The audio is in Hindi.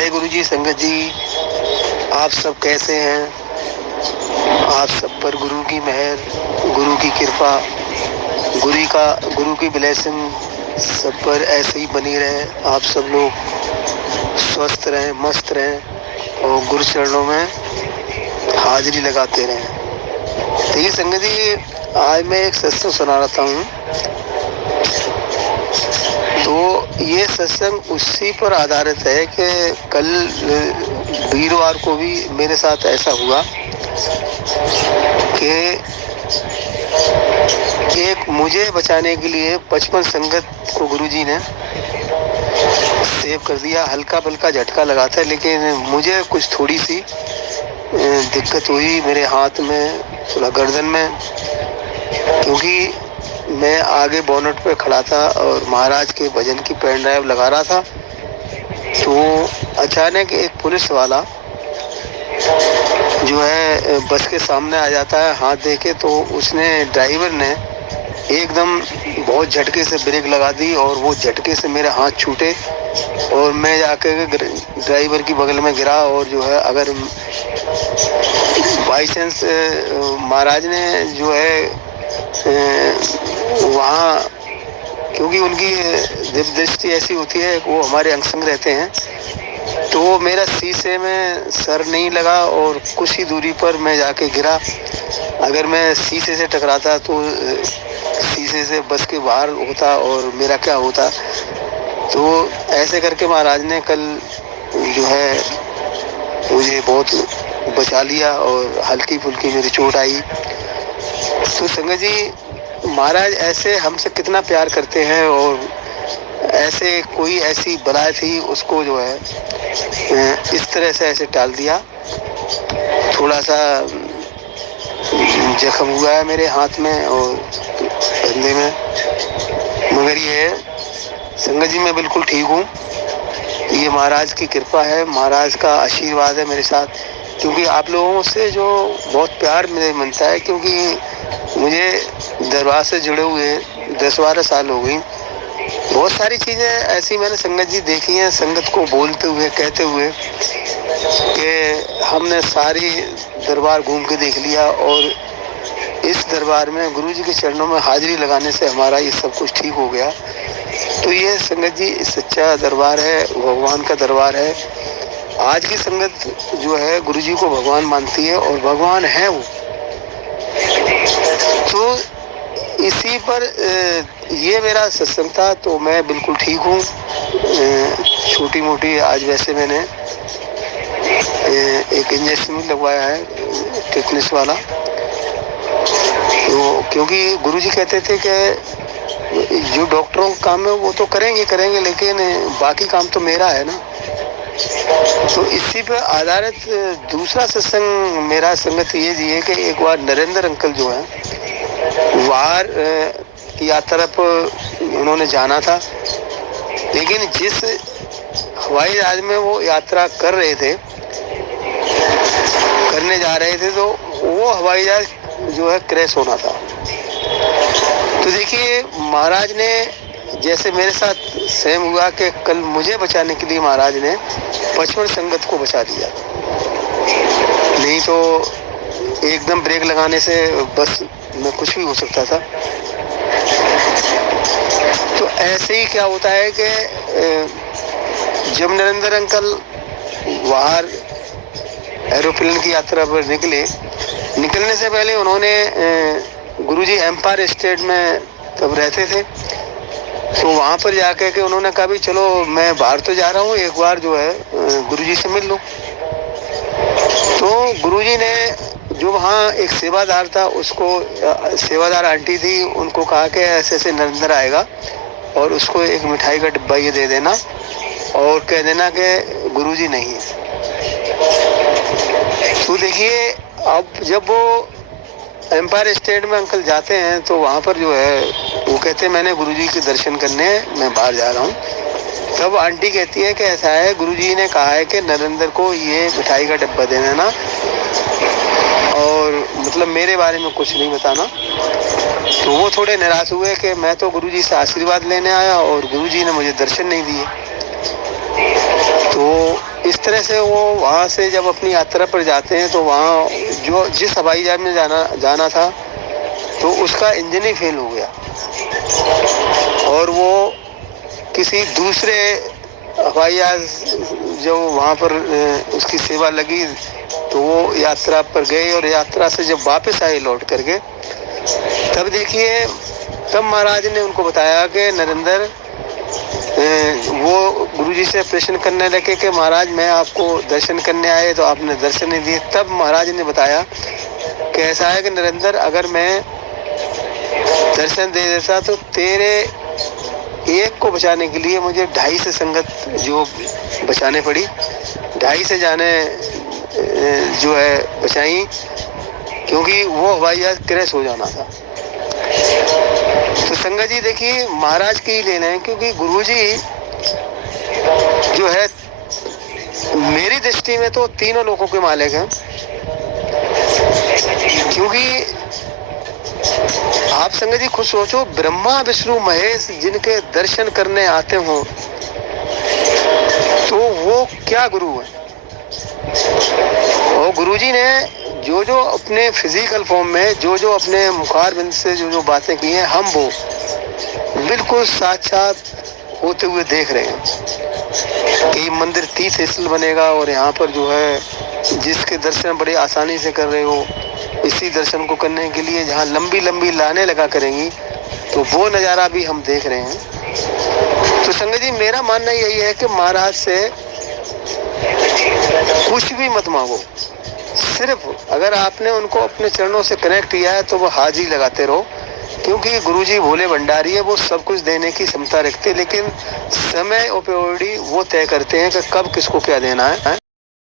जय गुरु जी। संगत जी, आप सब कैसे हैं? आप सब पर गुरु की मेहर, गुरु की कृपा, गुरु की ब्लेसिंग सब पर ऐसे ही बनी रहे। आप सब लोग स्वस्थ रहें, मस्त रहें और गुरु चरणों में हाजिरी लगाते रहें। तो ये संगत जी, आज मैं एक सत्संग सुना रहा हूँ। तो ये सत्संग उसी पर आधारित है कि कल वीरवार को भी मेरे साथ ऐसा हुआ कि एक मुझे बचाने के लिए 55 संगत को गुरुजी ने सेव कर दिया। हल्का फुल्का झटका लगा था, लेकिन मुझे कुछ थोड़ी सी दिक्कत हुई मेरे हाथ में, थोड़ा गर्दन में, क्योंकि मैं आगे बोनट पे खड़ा था और महाराज के भजन की पेन ड्राइव लगा रहा था। तो अचानक एक पुलिस वाला जो है बस के सामने आ जाता है हाथ दे के। तो उसने, ड्राइवर ने एकदम बहुत झटके से ब्रेक लगा दी और वो झटके से मेरे हाथ छूटे और मैं जाकर ड्राइवर की बगल में गिरा। और जो है, अगर बाई चांस महाराज ने जो है वहाँ, क्योंकि उनकी दिव्य दृष्टि ऐसी होती है, वो हमारे अंग संग रहते हैं, तो मेरा शीशे में सर नहीं लगा और कुछ ही दूरी पर मैं जाके गिरा। अगर मैं शीशे से टकराता तो शीशे से बस के बाहर होता और मेरा क्या होता। तो ऐसे करके महाराज ने कल जो है मुझे बहुत बचा लिया और हल्की फुल्की मेरी चोट आई। तो संगत जी, महाराज ऐसे हमसे कितना प्यार करते हैं और ऐसे कोई ऐसी बला थी उसको जो है इस तरह से ऐसे टाल दिया। थोड़ा सा जख्म हुआ है मेरे हाथ में और कंधे में, मगर ये संगत जी मैं बिल्कुल ठीक हूँ। ये महाराज की कृपा है, महाराज का आशीर्वाद है मेरे साथ। क्योंकि आप लोगों से जो बहुत प्यार मुझे मिलता है, क्योंकि मुझे दरबार से जुड़े हुए 10-12 साल हो गई। बहुत सारी चीज़ें ऐसी मैंने संगत जी देखी हैं, संगत को बोलते हुए, कहते हुए कि हमने सारी दरबार घूम के देख लिया और इस दरबार में गुरु जी के चरणों में हाजिरी लगाने से हमारा ये सब कुछ ठीक हो गया। तो ये संगत जी सच्चा दरबार है, भगवान का दरबार है। आज की संगत जो है गुरु जी को भगवान मानती है और भगवान है वो। तो इसी पर ये मेरा सत्संग था। तो मैं बिल्कुल ठीक हूँ। छोटी मोटी आज वैसे मैंने एक इंजेक्शन भी लगवाया है, टिटनेस वाला। तो क्योंकि गुरुजी कहते थे कि जो डॉक्टरों का काम है वो तो करेंगे, लेकिन बाकी काम तो मेरा है ना। तो इसी पर आधारित दूसरा सत्संग मेरा संगत ये जी है कि एक बार नरेंद्र अंकल जो है बाहर की यात्रा पर उन्होंने जाना था, लेकिन जिस हवाई जहाज में वो यात्रा करने जा रहे थे, तो वो हवाई जहाज जो है क्रैश होना था। तो देखिए, महाराज ने जैसे मेरे साथ सेम हुआ कि कल मुझे बचाने के लिए महाराज ने 55 संगत को बचा दिया। नहीं तो एकदम ब्रेक लगाने से बस में कुछ भी हो सकता था। तो ऐसे ही क्या होता है कि जब नरेंद्र अंकल बाहर एरोप्लेन की यात्रा पर निकलने से पहले उन्होंने गुरुजी एम्पायर स्टेट में तब रहते थे, तो वहाँ पर जाकर के उन्होंने कहा भी चलो मैं बाहर तो जा रहा हूँ, एक बार जो है गुरुजी से मिल लूँ। तो गुरुजी ने जो वहाँ एक सेवादार था, उसको सेवादार आंटी थी, उनको कहा कि ऐसे ऐसे नरेंद्र आएगा और उसको एक मिठाई का डिब्बा ये दे देना और कह देना कि गुरुजी नहीं है। तो देखिए, अब जब वो एम्पायर स्टेट में अंकल जाते हैं तो वहाँ पर जो है वो कहते हैं मैंने गुरुजी के दर्शन करने मैं बाहर जा रहा हूँ। तब आंटी कहती है कि ऐसा है, गुरुजी ने कहा है कि नरेंद्र को ये मिठाई का डिब्बा दे देना और मतलब मेरे बारे में कुछ नहीं बताना। तो वो थोड़े निराश हुए कि मैं तो गुरुजी से आशीर्वाद लेने आया और गुरुजी ने मुझे दर्शन नहीं दिए। तो इस जिस तरह से वो वहाँ से जब अपनी यात्रा पर जाते हैं तो वहाँ जो जिस हवाई जहाज में जाना था तो उसका इंजन ही फेल हो गया और वो किसी दूसरे हवाई जहाज जो वहाँ पर उसकी सेवा लगी तो वो यात्रा पर गए और यात्रा से जब वापस आए लौट करके तब देखिए तब महाराज ने उनको बताया कि नरेंद्र, वो गुरुजी से प्रश्न करने लगे कि महाराज मैं आपको दर्शन करने आए तो आपने दर्शन नहीं दिए। तब महाराज ने बताया कि ऐसा है कि नरेंद्र, अगर मैं दर्शन दे देता तो तेरे एक को बचाने के लिए मुझे 250 से संगत जो बचाने पड़ी, 250 से जाने जो है बचाई, क्योंकि वो हवाई जहाज क्रैश हो जाना था। तो संगत जी देखिए महाराज की ही लेना है, क्योंकि गुरुजी जो है मेरी दृष्टि में तो तीनों लोगों के मालिक हैं। क्योंकि आप संगत जी खुद सोचो, ब्रह्मा विष्णु महेश जिनके दर्शन करने आते हो तो वो क्या गुरु है। और गुरुजी ने जो जो अपने फिजिकल फॉर्म में जो जो अपने मुखारबिंद से जो जो बातें की हैं, हम वो बिल्कुल साक्षात होते हुए देख रहे हैं कि मंदिर तीर्थ स्थल बनेगा और यहाँ पर जो है जिसके दर्शन बड़े आसानी से कर रहे हो, इसी दर्शन को करने के लिए जहाँ लंबी लंबी लाइनें लगा करेंगी, तो वो नज़ारा भी हम देख रहे हैं। तो संगत जी मेरा मानना यही है कि महाराज से कुछ भी मत मांगो, सिर्फ अगर आपने उनको अपने चरणों से कनेक्ट किया है तो वो हाजिरी लगाते रहो, क्योंकि गुरुजी भोले भंडारी है, वो सब कुछ देने की क्षमता रखते हैं, लेकिन समय उपयोगी वो तय करते हैं कि कब किसको क्या देना है।